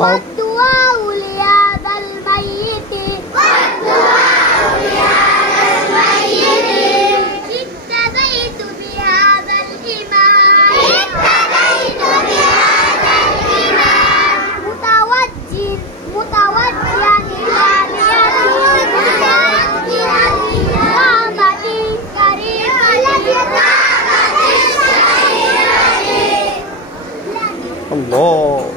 والدعاء لهذا الميت اهتديت بهذا الإمام متوجها الله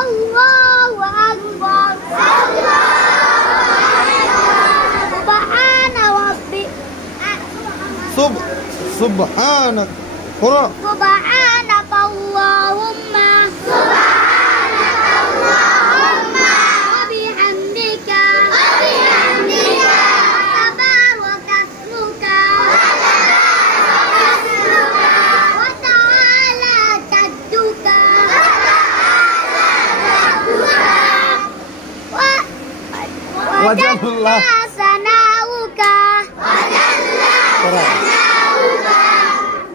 الله أكبر سبحان ربي سبحانك قرأ سبحانك اللهم وبحمدك وتبارك اسمك وتعالى جدك وجل ثناؤك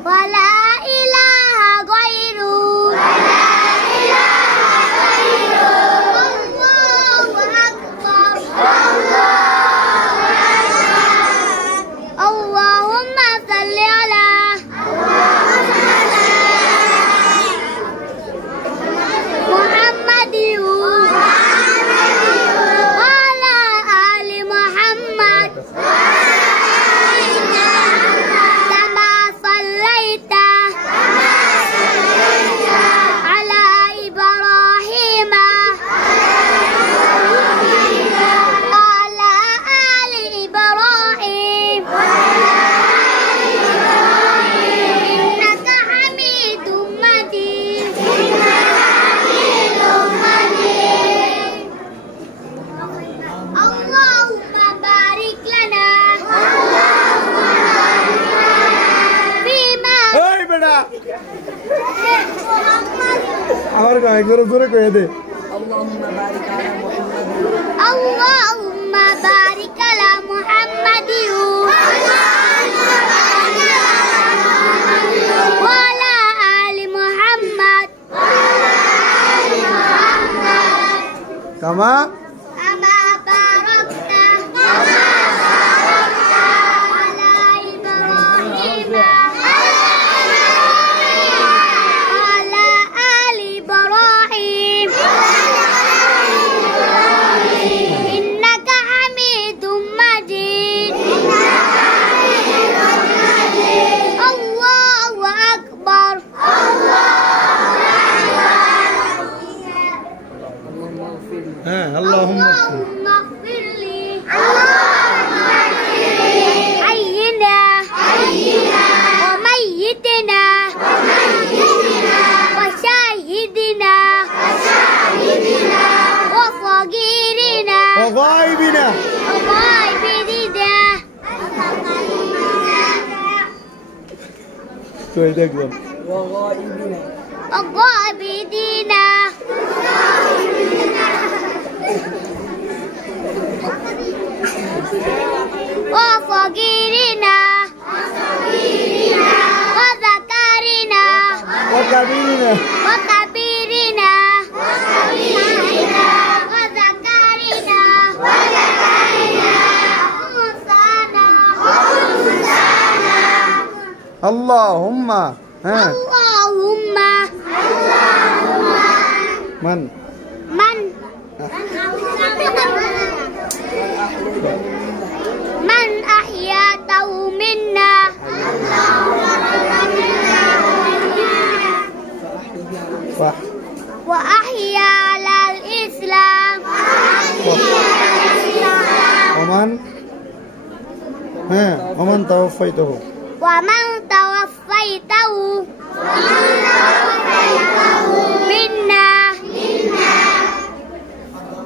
ولا إله غيره الله أكبر اللهم صل على محمد وعلى آل محمد كما صليت على إبراهيم وعلى آل إبراهيم إنك حميد مجيد اللهم بارك لنا فيما এই বেটা আমার গায়ে করে করে কয়ে দে اللهم بارك على محمد وعلى آل محمد কামা كما باركت على إبراهيم وعلى آل إبراهيم إنك حميد مجيد الله أكبر হ্যাঁ اللهم اللهم اغفر لي حينا وميتنا وشاهدنا وصغيرنا وغائبنا وغائبنا কয়ে দেখলাম وغائبنا وصغيرنا وذكرنا وكبيرنا وكبيرنا وذكرنا وأنثانا اللهم ها اللهم من من أحياته منا وأحيا على الإسلام ومن توفيته ومن توفيته منا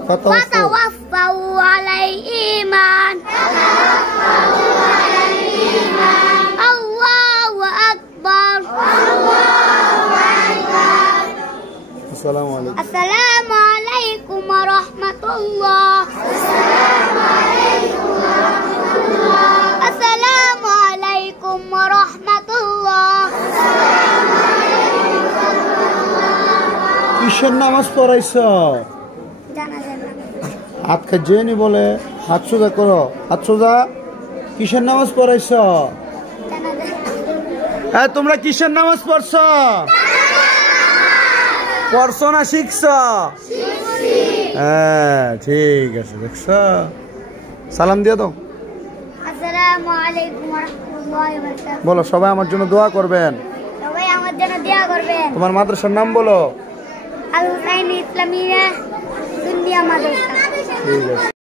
فتوفوا على الإيمان الله أكبر السلام عليكم السلام عليكم ورحمة الله السلام عليكم ورحمة الله কিসের নামাজ পড়াইছ জানাজার নামাজ। হাত খাজেনি বলে হাত সোজা করো, হাত সোজা। কিসের নামাজ পড়াইছ? জানাজার। হ্যাঁ, তোমরা কিসের নামাজ পড়ছ? পড়ছো না শিখছ? হ্যাঁ, ঠিক আছে। দেখছ, সালাম দিয়ে দাও। আসসালামু আলাইকুম ওয়া রাহমাতুল্লাহি ওয়া বারাকাতুহু। বলো, সবাই আমার জন্য দোয়া করবেন। সবাই আমার জন্য দোয়া করবেন। তোমার মাদ্রাসার নাম বলো। আল হুসাইন ইসলামিয়া সুন্নিয়া মাদ্রাসা। ঠিক আছে।